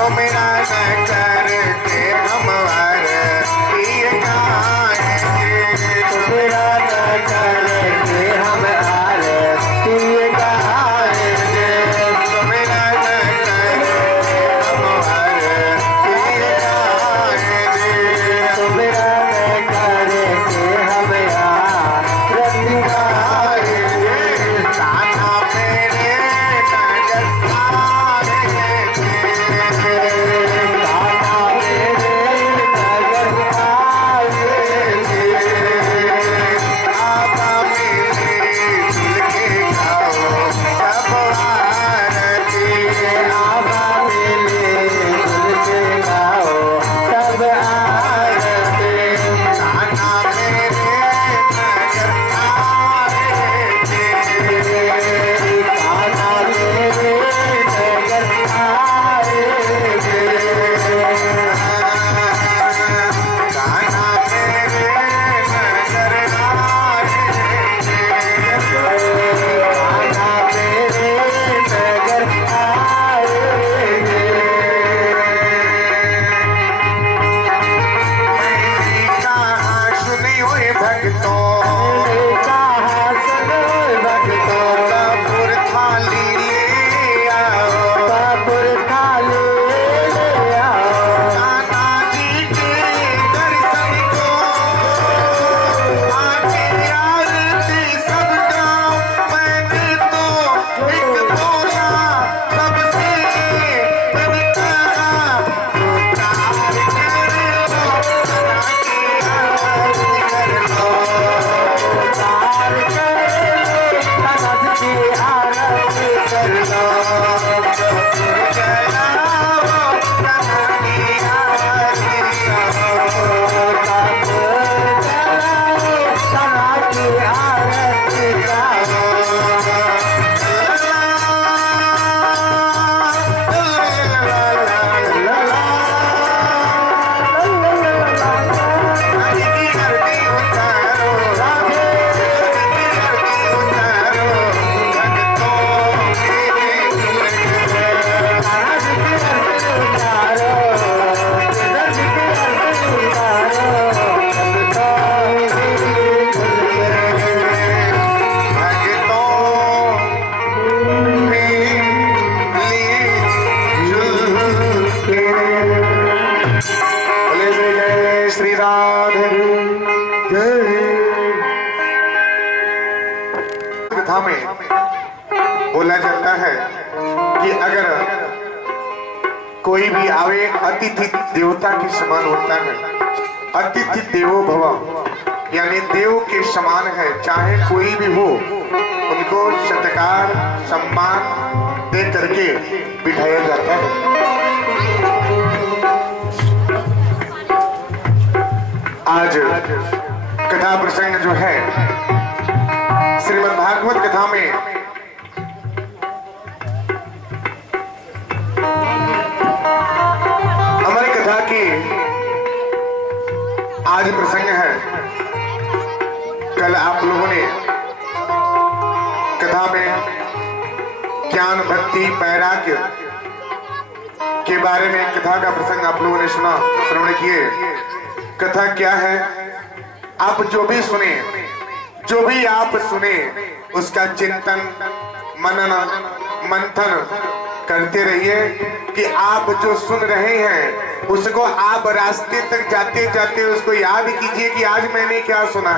सुमिरन करके हम आरती गाएंगे, सुमिरन करके हम आरती गाएंगे, सुमिरन करके हम आरती गाएंगे, सुमिरन करके हम आरती गाएंगे। कान्हा मेरे नगर आएंगे, कान्हा मेरे नगर आएंगे, आबा मेरे दिल के गाओ सब आरती, आबा मिले दिल के गाओ सब आरती। कान्हा मेरे नगर आएंगे, कान्हा मेरे नगर आएंगे, कान्हा मेरे नगर आएंगे, कान्हा मेरे नगर आएंगे। मेरी कहाँ सुनी हुई भक्तों, कहा सनो भक्तों, कपूर थाली ले आओ, कपूर थाली ले आओ, कान्हा जी के दर्शन को आके आरती सब गाओ। मैंने तो एक बोला सबसे मैंने कहा पुकार कर लो, कान्हा की आरती कर लो, तार कर लो, कनक की आरती कर लो, कपूर जलाओ, कान्हा की आरती गाओ। कपूर जलाओ, कनक की आरती गाओ। श्री राधे कथा में बोला जाता है कि अगर कोई भी आवे अतिथि देवता के समान होता है। अतिथि देवो भव यानी देव के समान है। चाहे कोई भी हो उनको सत्कार सम्मान दे करके बिठाया जाता है। आज कथा प्रसंग जो है श्रीमद् भागवत कथा में हमारी कथा की आज प्रसंग है। कल आप लोगों ने कथा में ज्ञान भक्ति वैराग्य के बारे में कथा का प्रसंग आप लोगों ने सुना, श्रवण किए। कथा क्या है आप जो भी सुने, जो भी आप सुने उसका चिंतन मनन मंथन करते रहिए कि आप जो सुन रहे हैं उसको आप रास्ते तक जाते जाते उसको याद कीजिए कि आज मैंने क्या सुना।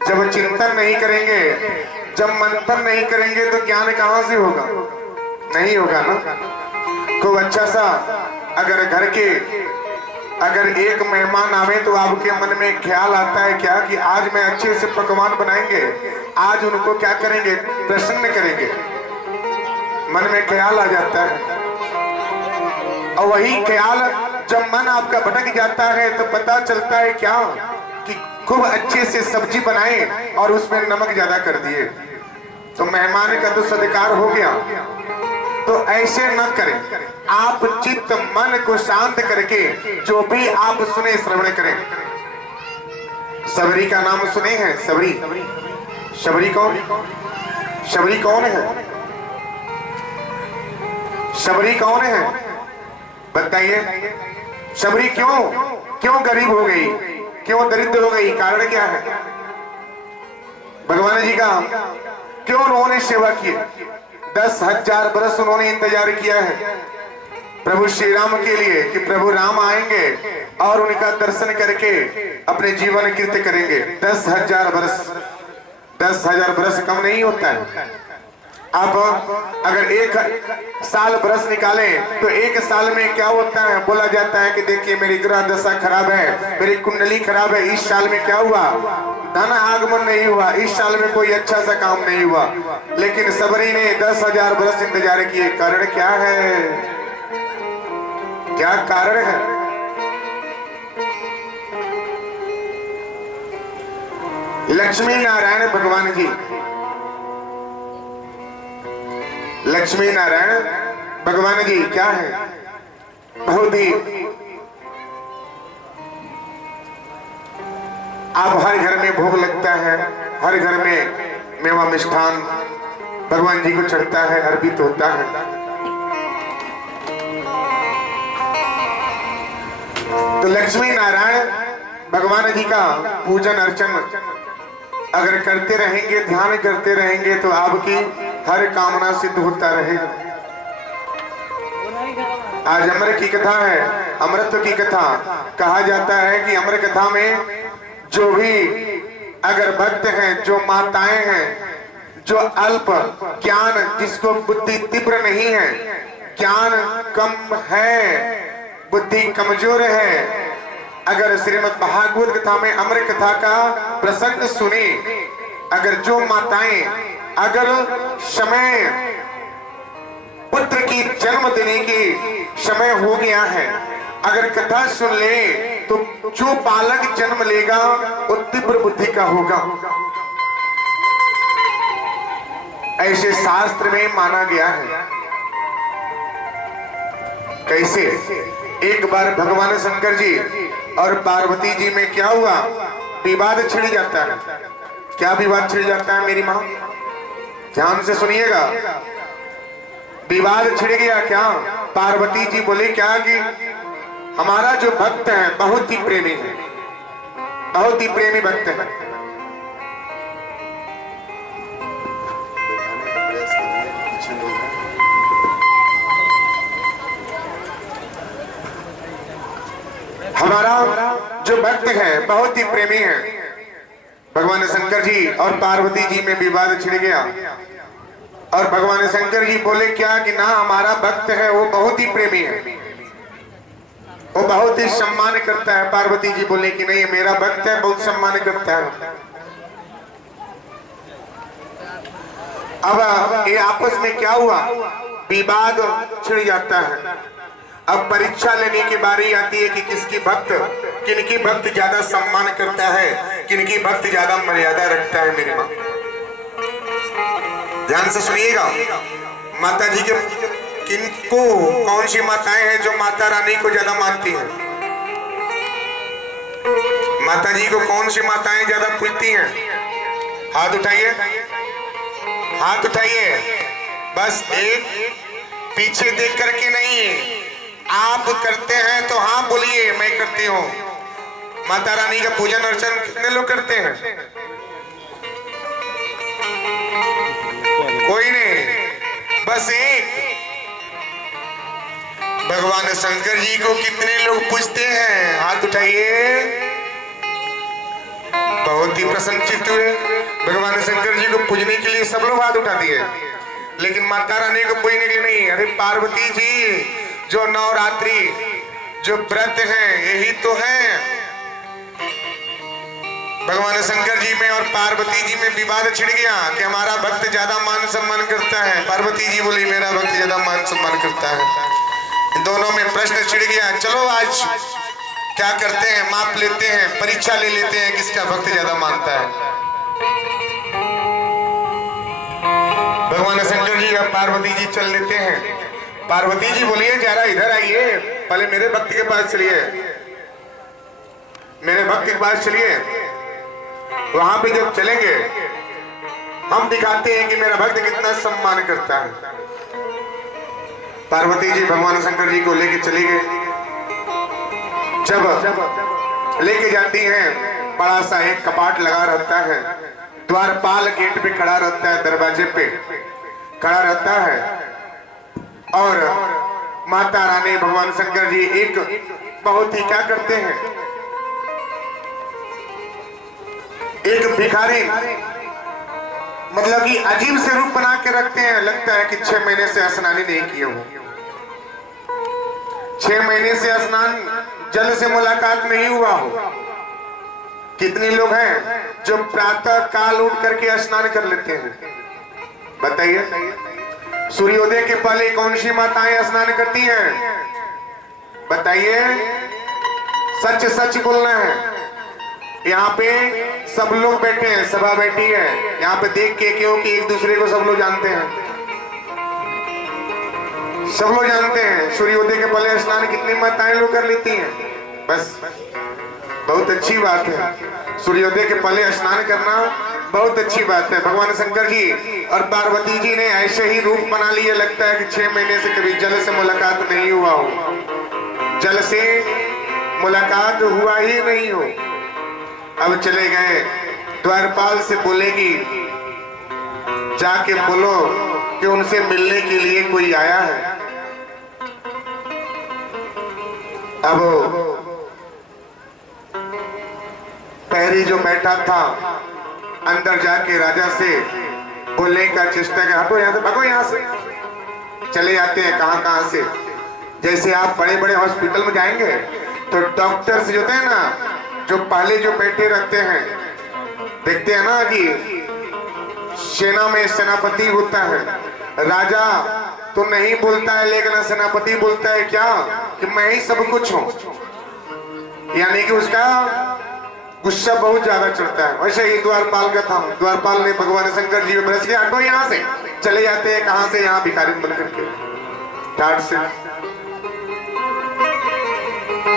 जब चिंतन नहीं करेंगे, जब मंथन नहीं करेंगे तो ज्ञान कहां से होगा? नहीं होगा ना। खूब अच्छा सा अगर एक मेहमान आवे तो आपके मन में ख्याल आता है क्या कि आज मैं अच्छे से पकवान बनाएंगे, आज उनको क्या करेंगे, प्रसन्न करेंगे। मन में ख्याल आ जाता है और वही ख्याल जब मन आपका भटक जाता है तो पता चलता है क्या कि खूब अच्छे से सब्जी बनाए और उसमें नमक ज्यादा कर दिए तो मेहमान का तो सत्कार हो गया। तो ऐसे न करें। आप चित्त मन को शांत करके जो भी आप सुने श्रवण करें। सबरी का नाम सुने हैं? सबरी, शबरी कौन? शबरी कौन है? शबरी कौन है? बताइए शबरी क्यों क्यों गरीब हो गई, क्यों दरिद्र हो गई, कारण क्या है? भगवान जी का क्यों उन्होंने सेवा की? 10,000 बरस उन्होंने इंतजार किया है प्रभु श्री राम के लिए कि प्रभु राम आएंगे और उनका दर्शन करके अपने जीवन कृत्य करेंगे। 10,000 बरस, 10,000 बरस कम नहीं होता है। आप अगर एक साल बरस निकालें तो एक साल में क्या होता है? बोला जाता है कि देखिए मेरी ग्रह दशा खराब है, मेरी कुंडली खराब है, इस साल में क्या हुआ? धन आगमन नहीं हुआ, इस साल में कोई अच्छा सा काम नहीं हुआ। लेकिन सबरी ने 10,000 बरस इंतजार किए। कारण क्या है? क्या कारण है? लक्ष्मी नारायण भगवान जी, लक्ष्मी नारायण भगवान जी क्या है? बहुत ही आप हर घर में भोग लगता है, हर घर में मेवा मिष्ठान भगवान जी को चढ़ता है, अर्पित होता है। तो लक्ष्मी नारायण भगवान जी का पूजन अर्चन अगर करते रहेंगे, ध्यान करते रहेंगे तो आपकी हर कामना सिद्ध होता रहेगा। आज अमर की कथा है, अमृत की कथा। कहा जाता है कि अमर कथा में जो भी अगर भक्त हैं, जो माताएं हैं, जो अल्प ज्ञान, जिसको बुद्धि तीव्र नहीं है, ज्ञान कम है, बुद्धि कमजोर है, अगर श्रीमद् भागवत कथा में अमर कथा का प्रसंग सुने, अगर जो माताएं अगर समय पुत्र की जन्म देने की समय हो गया है, अगर कथा सुन ले तो जो बालक जन्म लेगा वो तीव्र बुद्धि का होगा। ऐसे शास्त्र में माना गया है। कैसे? एक बार भगवान शंकर जी और पार्वती जी में क्या हुआ? विवाद छिड़ जाता है। क्या विवाद छिड़ जाता है मेरी माँ? ध्यान से सुनिएगा। विवाद छिड़ गया। क्या? पार्वती जी बोले क्या कि हमारा जो भक्त है बहुत ही प्रेमी है, बहुत ही प्रेमी भक्त है। हमारा जो भक्त है बहुत ही प्रेमी है। भगवान शंकर जी और पार्वती जी में विवाद छिड़ गया और भगवान शंकर जी बोले क्या कि ना, हमारा भक्त है वो बहुत ही प्रेमी है, वो बहुत ही सम्मान करता है। पार्वती जी बोले कि नहीं, मेरा भक्त है, बहुत सम्मान करता है। अब ये आपस में क्या हुआ? विवाद छिड़ जाता है। अब परीक्षा लेने की बारी आती है कि किसकी भक्त, किनकी भक्त ज्यादा सम्मान करता है, किनकी भक्त ज्यादा मर्यादा रखता है। मेरी माँ ध्यान से सुनिएगा। माता जी के किनको, कौन सी माताएं हैं जो माता रानी को ज्यादा मानती हैं? माता जी को कौन सी माताएं ज्यादा पूजती हैं? हाथ उठाइए, हाथ उठाइए। बस एक पीछे देख करके नहीं, आप करते हैं तो हाँ बोलिए मैं करती हूँ। माता रानी का पूजन अर्चन कितने लोग करते हैं? कोई नहीं, बस एक। भगवान शंकर जी को कितने लोग पूजते हैं? हाथ उठाइए। बहुत ही प्रसन्नचित्त हुए। भगवान शंकर जी को पूजने के लिए सब लोग हाथ उठा दिए, लेकिन माता रानी को पूजने के लिए नहीं। अरे पार्वती जी, जो नवरात्रि जो व्रत है यही तो है। भगवान शंकर जी में और पार्वती जी में विवाद छिड़ गया कि हमारा भक्त ज्यादा मान सम्मान करता है। पार्वती जी बोली मेरा भक्त ज्यादा मान सम्मान करता है। दोनों में प्रश्न छिड़ गया। चलो आज क्या करते हैं, माप लेते हैं, परीक्षा ले लेते हैं किसका भक्त ज्यादा मानता है। भगवान शंकर जी और पार्वती जी चल लेते हैं। पार्वती जी बोलिए जरा इधर आइए, पहले मेरे भक्त के पास चलिए, मेरे भक्त के पास चलिए। वहां पे जब चलेंगे हम दिखाते हैं कि मेरा भक्त कितना सम्मान करता है। पार्वती जी भगवान शंकर जी को लेके चली गए। जब लेके जाती हैं, बड़ा सा एक कपाट लगा रहता है, द्वारपाल गेट पे खड़ा रहता है, दरवाजे पे खड़ा रहता है। और माता रानी भगवान शंकर जी एक बहुत ही क्या करते हैं, एक भिखारी मतलब कि अजीब से रूप बना के रखते हैं। लगता है कि 6 महीने से स्नान ही नहीं किए हो, 6 महीने से स्नान जल से मुलाकात नहीं हुआ हो। कितने लोग हैं जो प्रातः काल उठ करके स्नान कर लेते हैं? बताइए, सूर्योदय के पहले कौन सी माताएं स्नान करती हैं? बताइए, सच सच बोलना है। यहाँ पे सब लोग बैठे हैं, सभा बैठी है यहाँ पे देख के, क्योंकि एक दूसरे को सब लोग जानते हैं, सब लोग जानते हैं। सूर्योदय के पहले स्नान कितनी माताएं लोग कर लेती हैं? बस, बहुत अच्छी बात है। सूर्योदय के पहले स्नान करना बहुत अच्छी बात है। भगवान शंकर जी और पार्वती जी ने ऐसे ही रूप बना लिए, लगता है कि 6 महीने से कभी जल से मुलाकात नहीं हुआ हो, जल से मुलाकात हुआ ही नहीं हो। अब चले गए, द्वारपाल से बोलेगी, जाके बोलो कि उनसे मिलने के लिए कोई आया है। अब पहरी जो बैठा था अंदर जाके राजा से बोलने का चेष्टा कर, हटो यहाँ से, भागो यहाँ से। चले जाते हैं कहां से। जैसे आप बड़े बड़े हॉस्पिटल में जाएंगे तो डॉक्टर्स जो होते हैं ना, जो पहले जो बैठे रहते हैं, देखते हैं ना कि सेना में सेनापति होता है, राजा तो नहीं बोलता है लेकिन सेनापति बोलता है क्या कि मैं ही सब कुछ हूं, यानी कि उसका गुस्सा बहुत ज्यादा चढ़ता है। वैसे ही द्वारपाल का था, द्वारपाल ने भगवान शंकर जी में बरस के, हटो यहाँ से। चले जाते हैं कहां से, यहाँ भिखारी बन करके टाट से।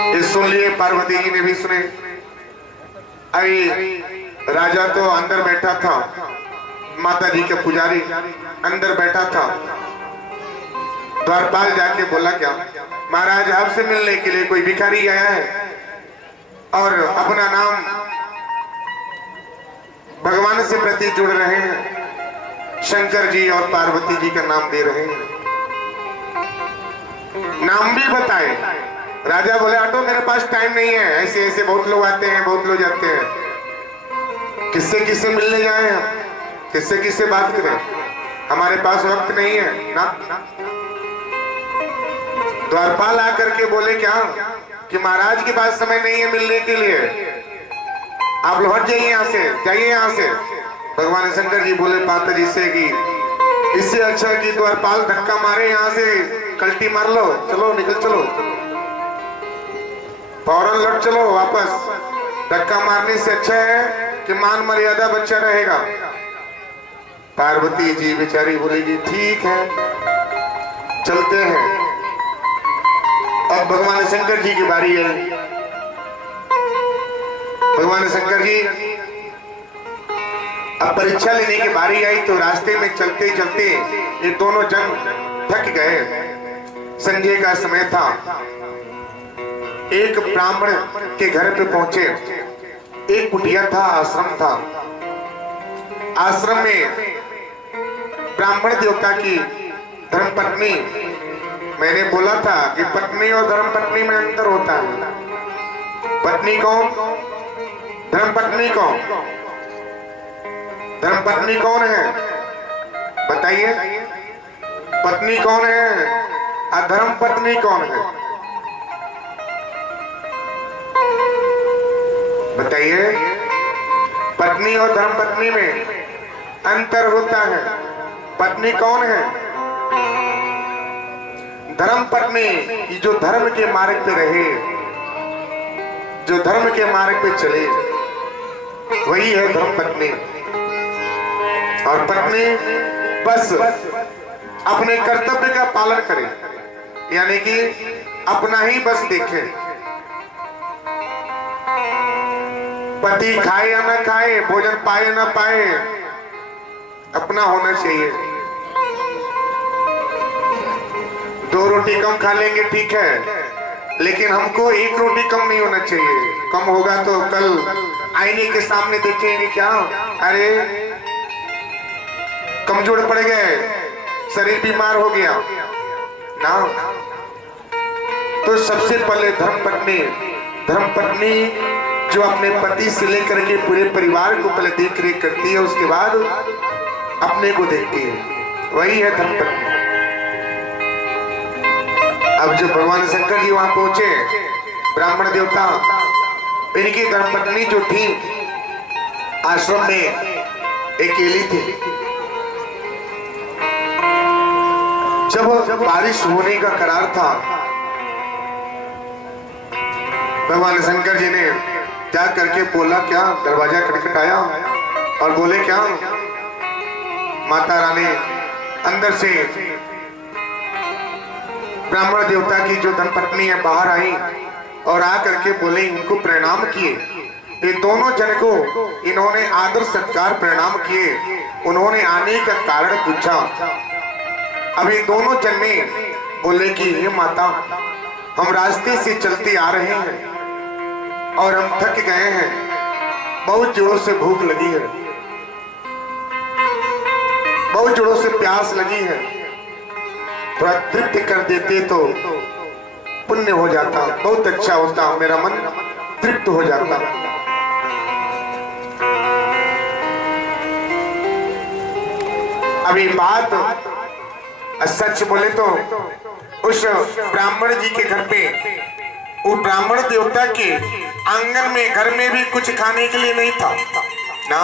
ये सुन लिए, पार्वती जी ने भी सुने। अरे राजा तो अंदर बैठा था, माता जी के पुजारी अंदर बैठा था। द्वारपाल जाके बोला, क्या महाराज आपसे मिलने के लिए कोई भिखारी आया है और अपना नाम भगवान से प्रति जुड़ रहे हैं, शंकर जी और पार्वती जी का नाम दे रहे हैं, नाम भी बताए। राजा बोले, हटो मेरे पास टाइम नहीं है, ऐसे ऐसे बहुत लोग आते हैं, बहुत लोग जाते हैं, किससे किससे मिलने जाए हम, किससे किससे बात करें, हमारे पास वक्त नहीं है ना। द्वारपाल आकर के बोले, क्या कि महाराज के पास समय नहीं है मिलने के लिए, आप लोग हट जाइए यहाँ से, जाइए यहाँ से। भगवान शंकर जी बोले माता जी से कि इससे अच्छा कि द्वारपाल धक्का मारे, यहाँ से कल्टी मार लो, चलो निकल चलो, फौरन लौट चलो वापस। धक्का मारने से अच्छा है कि मान मर्यादा बच्चा रहेगा। पार्वती जी बेचारी बोलेगी, ठीक है चलते हैं। अब भगवान शंकर जी की बारी आई। भगवान शंकर जी अब परीक्षा लेने की बारी आई, तो रास्ते में चलते चलते ये दोनों जन थक गए। संजय का समय था। एक ब्राह्मण के घर पे पहुंचे। एक कुटिया था, आश्रम था। आश्रम में ब्राह्मण देवता की धर्मपत्नी, मैंने बोला था कि पत्नी और धर्मपत्नी में अंतर होता है। पत्नी कौन, धर्मपत्नी कौन? धर्मपत्नी कौन है बताइए? पत्नी कौन है और धर्मपत्नी कौन है बताइए? पत्नी और धर्मपत्नी में अंतर होता है। पत्नी कौन है? धर्मपत्नी जो धर्म के मार्ग पे रहे, जो धर्म के मार्ग पे चले, वही है धर्मपत्नी। और पत्नी बस अपने कर्तव्य का पालन करे, यानी कि अपना ही बस देखे। पति खाए या न खाए, भोजन पाए न पाए, अपना होना चाहिए। 2 रोटी कम खा लेंगे ठीक है, लेकिन हमको 1 रोटी कम नहीं होना चाहिए। कम होगा तो कल आईने के सामने देखेंगे क्या, अरे कमजोर पड़ गए, शरीर बीमार हो गया ना। तो सबसे पहले धर्मपत्नी जो अपने पति से लेकर के पूरे परिवार को पहले देख रेख करती है, उसके बाद अपने को देखती है, वही है धर्मपत्नी। अब जब भगवान शंकर जी वहां पहुंचे, ब्राह्मण देवता, इनकी धर्मपत्नी जो थी आश्रम में अकेली थी। जब बारिश होने का करार था, भगवान शंकर जी ने क्या करके बोला, क्या दरवाजा खटखटाया और बोले क्या, माता रानी अंदर से ब्राह्मण देवता की जो धर्मपत्नी है बाहर आई और आ करके बोले, उनको प्रणाम किए। ये दोनों जन को इन्होंने आदर सत्कार प्रणाम किए। उन्होंने आने का कारण पूछा। अब ये दोनों जन ने बोले कि हे माता, हम रास्ते से चलते आ रहे हैं और हम थक गए हैं, बहुत जोर से भूख लगी है, बहुत जोरों से प्यास लगी है, थोड़ा तृप्ति कर देते तो पुण्य हो जाता, बहुत अच्छा होता, मेरा मन तृप्त हो जाता। अभी बात सच बोले तो उस ब्राह्मण जी के घर पे, वो ब्राह्मण देवता के आंगन में, घर में भी कुछ खाने के लिए नहीं था ना।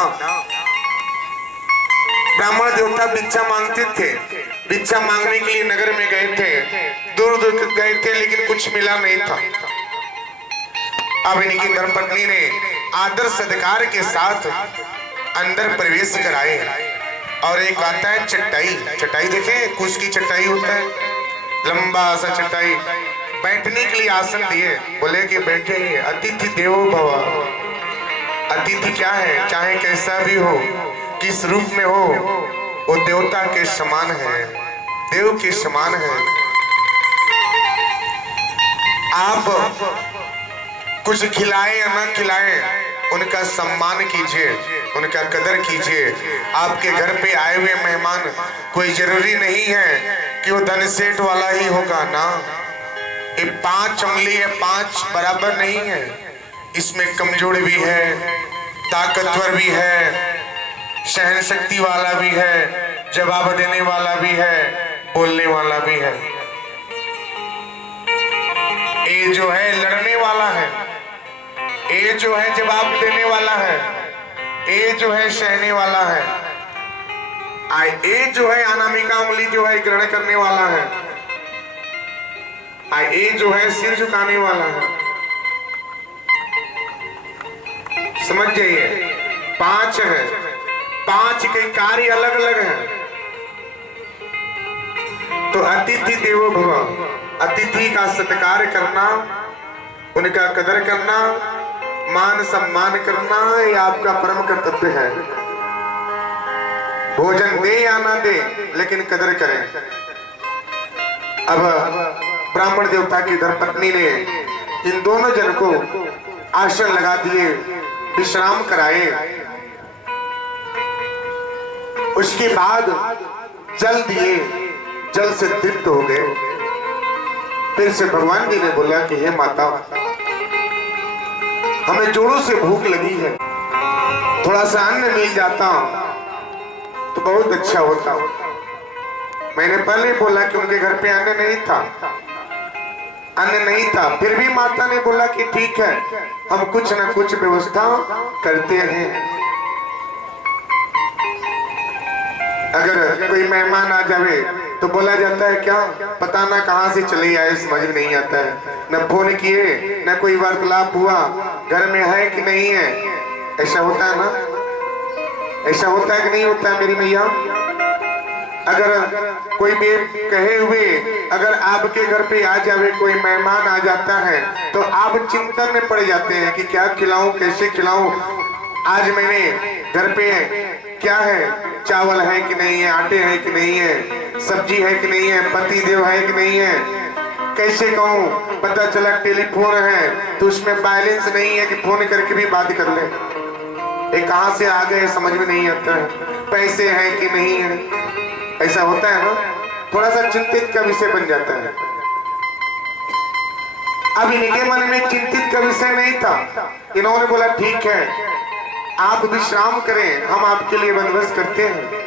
ब्राह्मण देवता भिक्षा मांगते थे, भिक्षा मांगने के लिए नगर में गए थे, दूर दूर गए थे, लेकिन कुछ मिला नहीं था। अब इनकी धर्मपत्नी ने आदर सत्कार के साथ अंदर प्रवेश कराए और एक आता है चटाई, चटाई देखे, कुश की चटाई होता है, लंबा सा चटाई, बैठने के लिए आसन दिए, बोले कि बैठे, अतिथि देवो भव। अतिथि क्या है, चाहे कैसा भी हो, किस रूप में हो, वो देवता के समान है, देव के समान है। आप कुछ खिलाए या ना खिलाए, उनका सम्मान कीजिए, उनका कदर कीजिए। आपके घर पे आए हुए मेहमान, कोई जरूरी नहीं है कि वो धन सेठ वाला ही होगा ना। ये 5 उंगली है, 5 बराबर नहीं है, इसमें कमजोर भी है, ताकतवर भी है, सहन शक्ति वाला भी है, जवाब देने वाला भी है, बोलने वाला भी है। ये जो है लड़ने वाला है, ये जो है जवाब देने वाला है, ये जो है सहने वाला है, ये जो है अनामिका उंगली जो है ग्रहण करने वाला है, ये जो है सिर झुकाने वाला है। समझ जाइए, 5 है, 5 के कार्य अलग अलग हैं। तो अतिथि देवो भव, अतिथि का सत्कार करना, उनका कदर करना, मान सम्मान करना, ये आपका परम कर्तव्य है। भोजन दे या ना दे, लेकिन कदर करें। अब ब्राह्मण देवता की धर्मपत्नी ने इन दोनों जन को आसन लगा दिए, विश्राम कराए। उसके बाद जल दिए, जल से तृप्त हो गए। फिर से भगवान जी ने बोला कि हे माता, हमें जोरों से भूख लगी है, थोड़ा सा अन्न मिल जाता तो बहुत अच्छा होता। मैंने पहले बोला कि उनके घर पे अन्न नहीं था, अन्न नहीं था, फिर भी माता ने बोला कि ठीक है, हम कुछ न कुछ व्यवस्था करते हैं। अगर कोई मेहमान आ जावे तो बोला जाता है क्या, पता ना कहां से चले आए, समझ में नहीं आता है, न फोन किए, न कोई वार्तालाप हुआ, घर में है कि नहीं है। ऐसा होता है ना, ऐसा होता है कि नहीं होता है मेरी मैया। अगर कोई भी कहे हुए अगर आपके घर पे आ जावे, कोई मेहमान आ जाता है, तो आप चिंतन में पड़ जाते हैं कि क्या खिलाऊं, कैसे खिलाऊं। आज मैंने घर पे क्या है, चावल है कि नहीं है, आटे है कि नहीं है, सब्जी है कि नहीं है, पति देव है कि नहीं है, कैसे कहूँ। पता चला टेलीफोन है तो उसमें बैलेंस नहीं है कि फोन करके भी बात कर ले। ये कहां से आ गए समझ में नहीं आता है। पैसे हैं कि नहीं है, ऐसा होता है ना, थोड़ा सा चिंतित का विषय बन जाता है। अब इनके मन में चिंतित का विषय नहीं था। इन्होंने बोला ठीक है, आप विश्राम करें, हम आपके लिए बंदोबस्त करते हैं।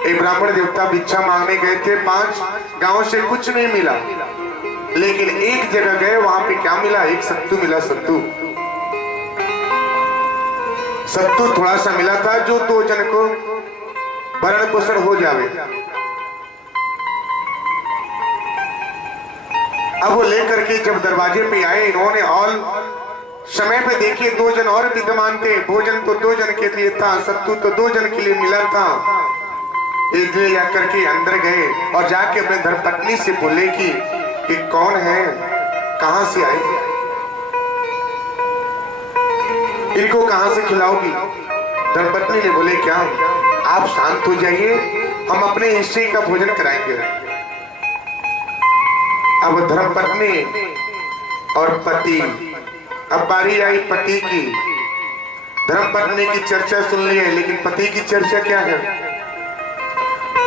एक ब्राह्मण देवता भिक्षा मांगने गए थे, 5 गांव से कुछ नहीं मिला, लेकिन एक जगह गए, वहां पे क्या मिला, एक सत्तू मिला। सत्तू थोड़ा सा मिला था जो 2 जन को भरण पोषण हो जावे। अब वो लेकर के जब दरवाजे पे आए, इन्होंने और समय पे देखे 2 जन और विद्यमान थे। भोजन तो 2 जन के लिए था, सत्तू तो 2 जन के लिए मिला था। एक ले जाकर के अंदर गए और जाके अपने धर्मपत्नी से बोले कि कौन है, कहां से आई, इनको कहां से खिलाओगी। धर्मपत्नी ने बोले क्या, आप शांत हो जाइए, हम अपने हिस्से का भोजन कराएंगे। अब धर्मपत्नी और पति, अब बारी आई पति की। धर्मपत्नी की चर्चा सुन ली है, लेकिन पति की चर्चा क्या है।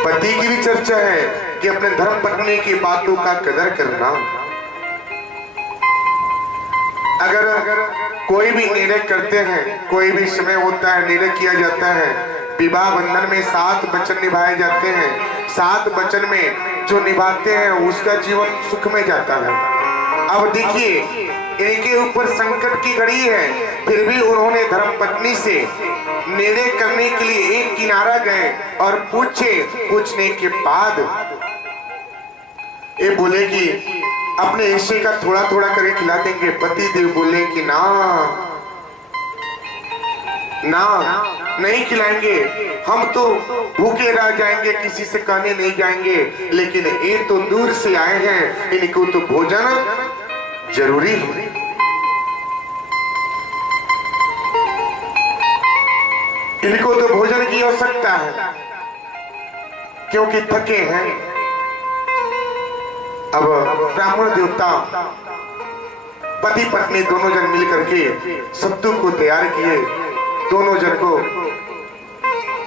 पति की भी चर्चा है कि अपने धर्मपत्नी की बातों का कदर करना। अगर कोई भी निर्णय करते हैं, कोई भी समय होता है, निर्णय किया जाता है, विवाह बंधन में 7 वचन निभाए जाते हैं। 7 वचन में जो निभाते हैं उसका जीवन सुख में जाता है। अब देखिए, इनके ऊपर संकट की घड़ी है, फिर भी उन्होंने धर्मपत्नी से निर्णय करने के लिए एक किनारा गए और पूछने के बाद ये बोले कि अपने हिस्से का थोड़ा थोड़ा करके खिला देंगे। पति देव बोले कि ना नहीं खिलाएंगे, हम तो भूखे रह जाएंगे, किसी से कहने नहीं जाएंगे, लेकिन ये तो दूर से आए हैं, इनको तो भोजन जरूरी है। इनको तो भोजन की आवश्यकता है क्योंकि थके हैं। अब ब्राह्मण देवता पति पत्नी दोनों जन मिलकर के सत्तू को तैयार किए, दोनों जन को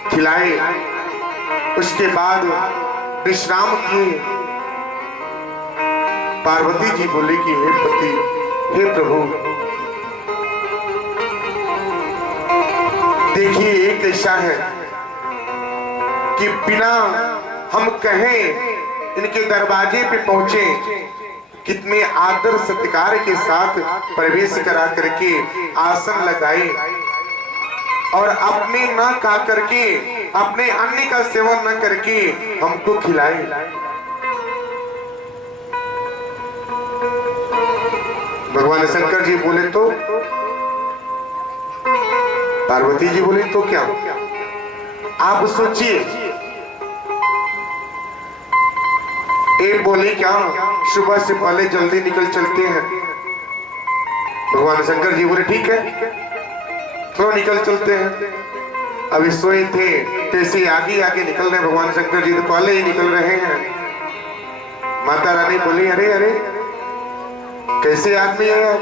खिलाए, उसके बाद विश्राम किए। पार्वती जी बोले कि हे पति, हे प्रभु, देखिए एक ऐसा है कि बिना हम कहें इनके दरवाजे पे पहुंचे, कितने आदर सत्कार के साथ प्रवेश करा करके आसन लगाए और अपने न खा करके, अपने अन्न का सेवन न करके हमको खिलाए। भगवान शंकर जी बोले तो, पार्वती जी बोली तो क्या। आप सोचिए, एक बोले क्या, सुबह से पहले जल्दी निकल चलते हैं। भगवान शंकर जी बोले ठीक है, तो निकल चलते हैं। अभी सोए थे तैसे आगे आगे निकल रहे भगवान शंकर जी, तो पहले ही निकल रहे हैं। माता रानी बोली अरे अरे कैसे आदमी है,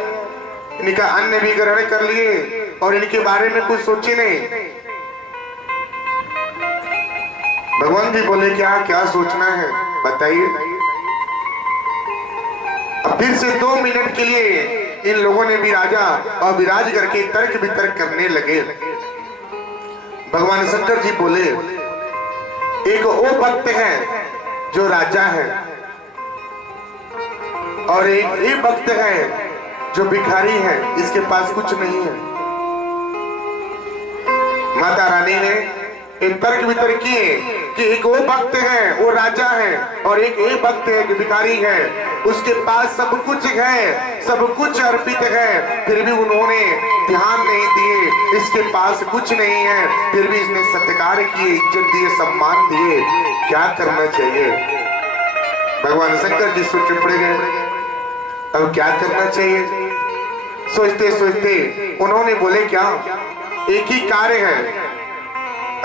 इनका अन्न भी ग्रहण कर लिए और इनके बारे में कुछ सोचे नहीं। भगवान जी बोले क्या क्या सोचना है बताइए। अब फिर से 2 मिनट के लिए इन लोगों ने विराजा और विराज करके तर्क वितर्क करने लगे। भगवान शंकर जी बोले एक वो भक्त है जो राजा है और एक ये भक्त है जो भिखारी है, इसके पास कुछ नहीं है। माता रानी ने एक तर्क वितर्क किए कि एक वो भक्त है, वो राजा है, और एक ये भक्त है जो भिखारी है, उसके पास सब कुछ है, सब कुछ अर्पित है, फिर भी उन्होंने ध्यान नहीं दिए, इसके पास कुछ नहीं है, फिर भी इसने सत्कार किए, इज्जत दिए, सम्मान दिए। क्या करना चाहिए। भगवान शंकर जी सोच पड़ गए अब क्या करना चाहिए। सोचते सोचते उन्होंने बोले क्या, एक ही कार्य है,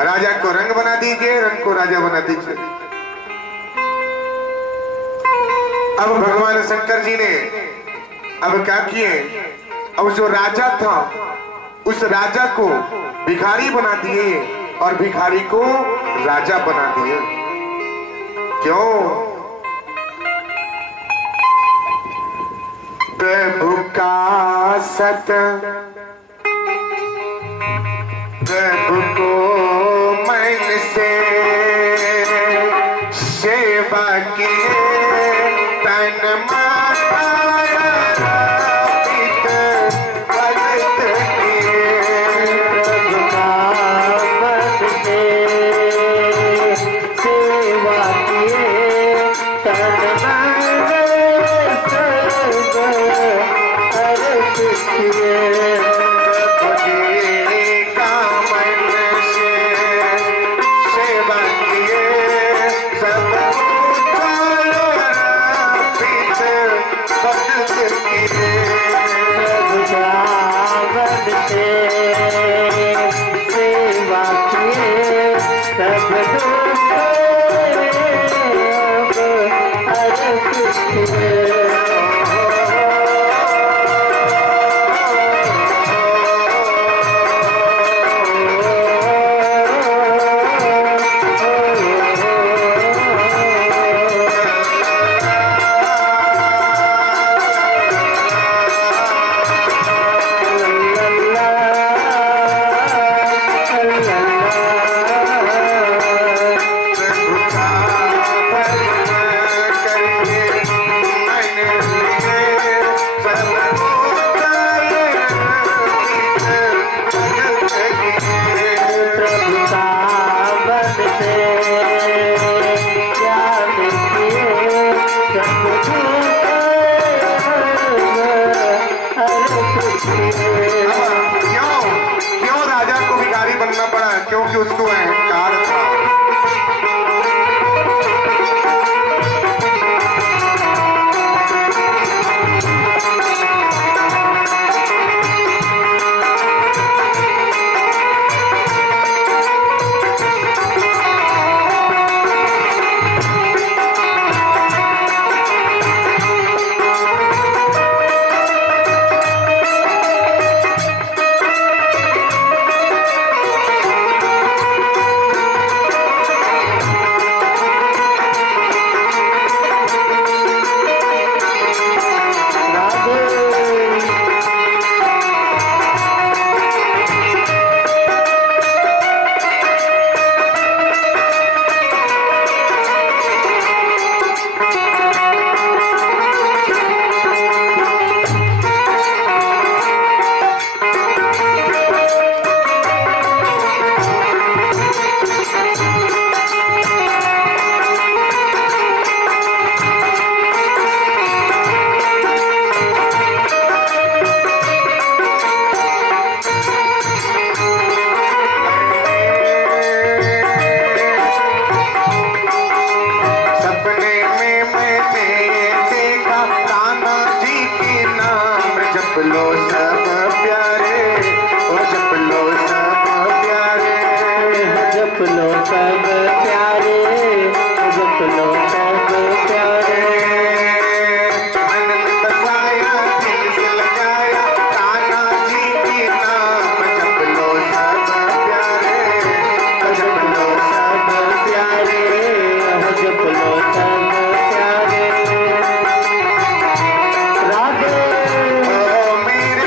राजा को रंग बना दीजिए, रंग को राजा बना दीजिए। अब भगवान शंकर जी ने अब क्या किए, अब जो राजा था उस राजा को भिखारी बना दिए और भिखारी को राजा बना दिए। क्यों? प्रभु का सत प्रभु को मन से सेवा किए, तन माता अर्पित भगत किए। प्रभु का मन से सेवा किए, तन मन सर्व अर्पित किए। प्रभु जी का मन से सेवा किए, सब अर्पित भगत किए। प्रभु का मन से सेवा किए, सब दुख अर्पित किए। प्रभु का भजन करके मन लिए, सब अर्पित भगत किए। प्रभु का मन से ज्ञान किए, सब दुख अर्पित किए। क्यों क्यों राजा को भिखारी बनना पड़ा? क्योंकि उसको अहंकार था। सपने में मैंने देखा कान्हा जी के नाम, जप लो सब प्यारे, ओ जप लो सब प्यारे। जप लो सब प्यारे, जप लो सब प्यारे। मन में बसाया, दिल से लगाया, कान्हा जी के नाम, जप लो सब प्यारे, ओ जप लो सब प्यारे। जप लो सब प्यारे। राधे ओ मेरे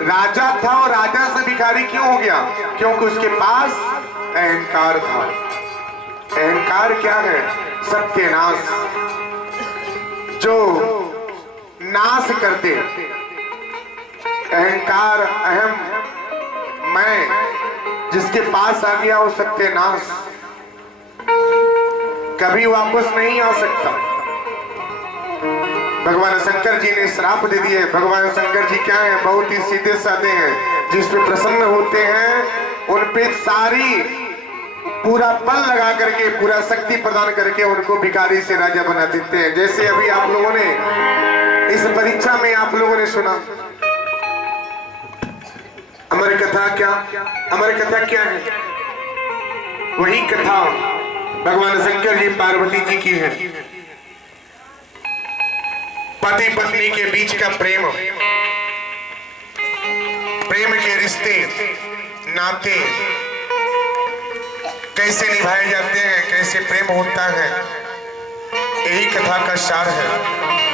राजा था और राजा से भिखारी क्यों हो गया? क्योंकि उसके पास अहंकार था। अहंकार क्या है? सत्यानाश, जो नाश करते। अहंकार, अहम, मैं जिसके पास आ गया वो सत्यानाश, कभी वापस नहीं आ सकता। भगवान शंकर जी ने श्राप दे दिए। भगवान शंकर जी क्या है? बहुत ही सीधे साधे हैं। जिस पे प्रसन्न होते हैं उन पे सारी पूरा बल लगा करके, पूरा शक्ति प्रदान करके उनको भिखारी से राजा बना देते हैं। जैसे अभी आप लोगों ने इस परीक्षा में आप लोगों ने सुना अमर कथा। क्या अमर कथा क्या है? वही कथा भगवान शंकर जी पार्वती जी की है। पति पत्नी के बीच का प्रेम, प्रेम के रिश्ते नाते कैसे निभाए जाते हैं, कैसे प्रेम होता है, यही कथा का सार है।